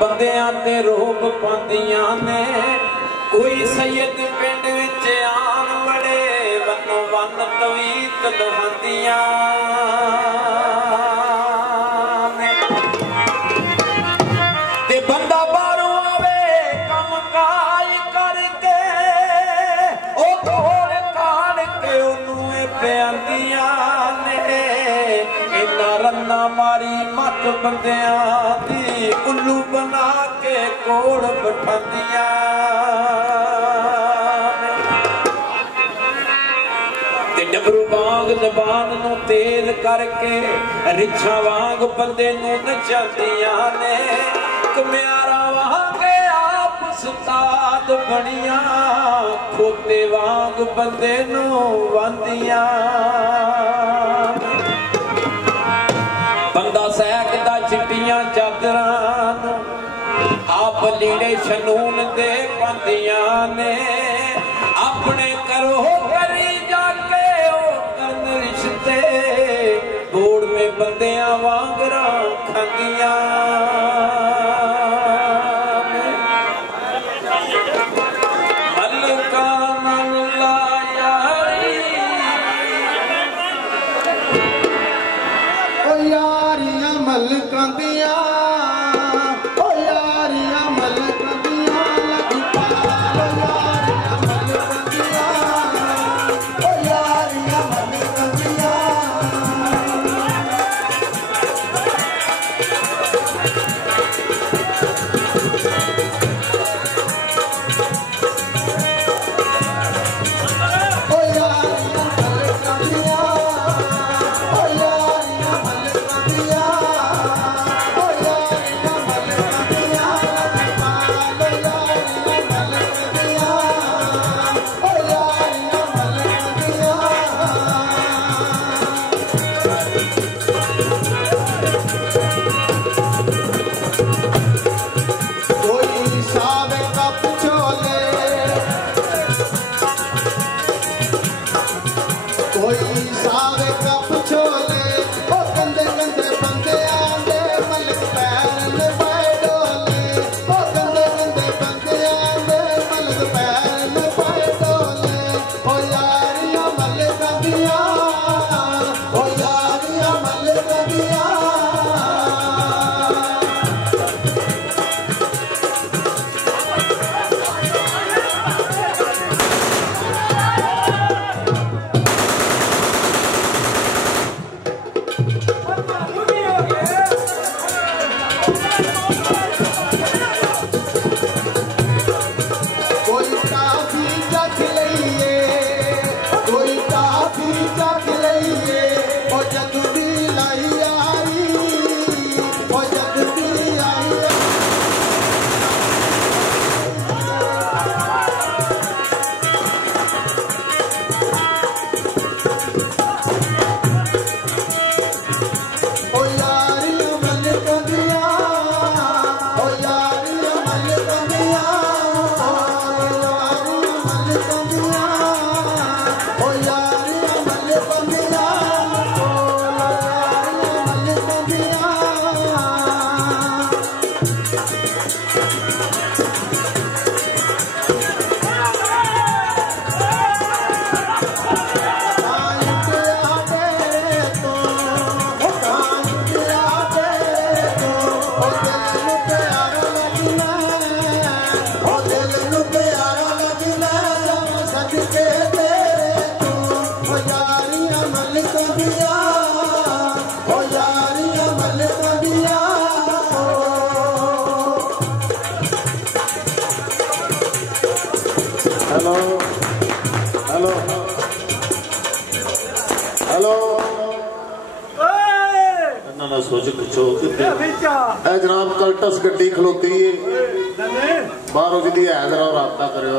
बंदियां ते रोब पांदियां ने कोई सैयद पिंड विच आन बड़े वनो वन तवीत लहांदियां ते बंदा बाहरों आवे कम काज करके ओ धोड़ काड़ के ओनू प्यांदियां ने इन्ना रन्ना मारी मत बंदियां दी उल्लू बना के कोड़ बिठांदियां ते डबरू वांग जबान नू तेज करके रिछा वांग बंदे नू नचांदियां ने कम्यारा वांग आप उस्ताद बनिया खोते वांग बंदे नू वांदियां बंदा सैकदा चिट्टियां चादरां आप लीड़े शनून दे पांदियां ने अपने करो करी जाके ओ करन रिश्ते बोड़ में बंदियां वांगरा खांदियां मलका मल्ला यारी ओ यारियां मलकां दियां जनाब कल्टस गड्डी खलोती है बाहरों जी है जरा राबता करो।